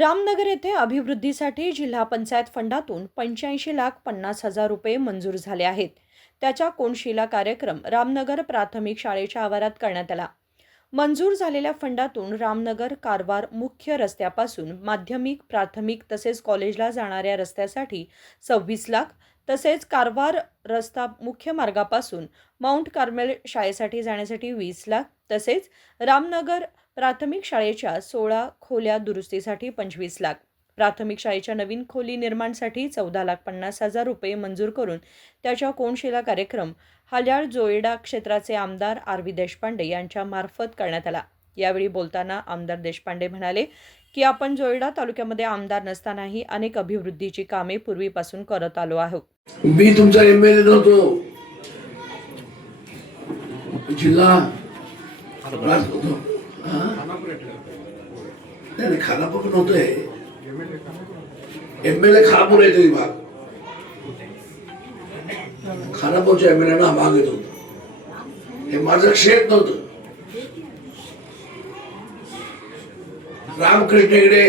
रामनगर येथे अभिवृद्धीसाठी जिल्हा पंचायत फंडातून पंच्याऐंशी लाख पन्नास हजार रुपये मंजूर झाले आहेत. त्याच्या कोनशिला कार्यक्रम रामनगर प्राथमिक शाळेच्या आवारात करण्यात आला. मंजूर झालेल्या फंडातून रामनगर कारवार मुख्य रस्त्यापासून माध्यमिक प्राथमिक तसेच कॉलेजला जाणाऱ्या रस्त्यासाठी सव्वीस लाख तसेच कारवार रस्ता मुख्य मार्गापासून माउंट कार्मेल शाळेसाठी जाण्यासाठी वीस लाख तसेच रामनगर प्राथमिक शाळेच्या सोळा खोल्या दुरुस्तीसाठी पंचवीस लाख. प्राथमिक शाळेच्या नवीन खोली निर्माणसाठी चौदा लाख पन्नास हजार रुपये मंजूर करून त्याच्या कोणशिला कार्यक्रम हल्याळ जोयडा क्षेत्राचे आमदार आर व्ही देशपांडे यांच्या मार्फत करण्यात आला. यावेळी बोलताना आमदार देशपांडे म्हणाले की आपण जोयडा तालुक्यामध्ये आमदार नसतानाही अनेक अभिवृद्धीची कामे पूर्वीपासून करत आलो आहोत. मी तुमचा एम एल ए नव्हतो. जिल्हा खानापूर नव्हतंय एम एल ए खानापूर येतो विभाग खानापूरच्या एम एल ए हा भाग येतो हे माझं क्षेत्र नव्हतं. रामकृष्ण हेगडे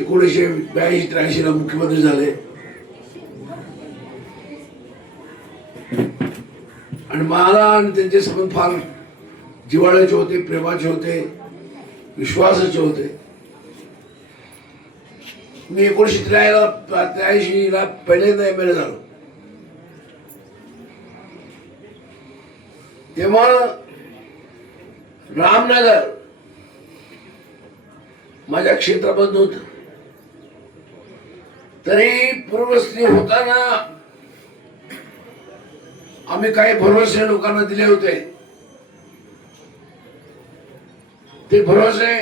एकोणीसशे ब्याऐंशी त्र्याऐंशी ला मुख्यमंत्री झाले. आणि मला आणि त्यांचे संबंध फार जिवाळ्याचे होते प्रेमाचे होते विश्वासाचे होते. मी एकोणीसशे त्र्याला त्र्याऐंशीला पहिल्यांदा एम एल ए झालो. तेव्हा रामनगर माझ्या क्षेत्रामध्ये होत. तरी पूर्वस्त्री होताना आम्ही काही भरोसे लोकांना दिले होते. ते भरोसे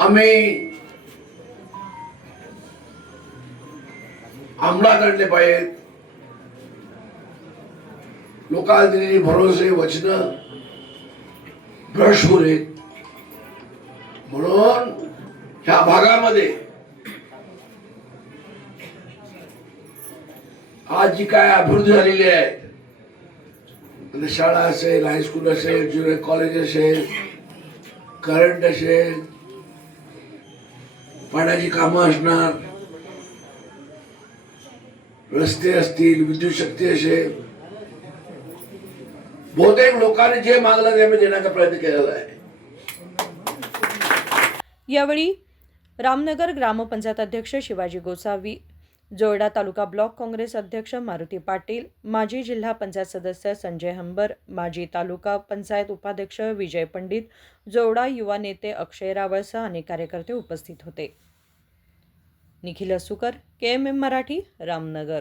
आम्ही अंमलात आणले पाहिजेत. लोकांना दिलेली भरोसे वचन ब्रश होऊ म्हणून ह्या भागामध्ये आज जी काय अभिवृद्धी झालेली आहे म्हणजे शाळा असेल हायस्कूल असेल ज्युनियर कॉलेज असेल करंट असेल पाण्याची कामं असणार रस्ते असतील विद्युत शक्ती असेल. बहुतेक लोकांनी जे मागलं ते आम्ही देण्याचा प्रयत्न केलेला आहे. यावेळी रामनगर ग्रामपंचायत अध्यक्ष शिवाजी गोसावी जोयडा तालुका ब्लॉक काँग्रेस अध्यक्ष मारुती पाटील माजी जिल्हा पंचायत सदस्य संजय हंबर माजी तालुका पंचायत उपाध्यक्ष विजय पंडित जोडा युवा नेते अक्षय रावळसह अनेक कार्यकर्ते उपस्थित होते. Nikhil Asukar K M M Marathi Ramnagar.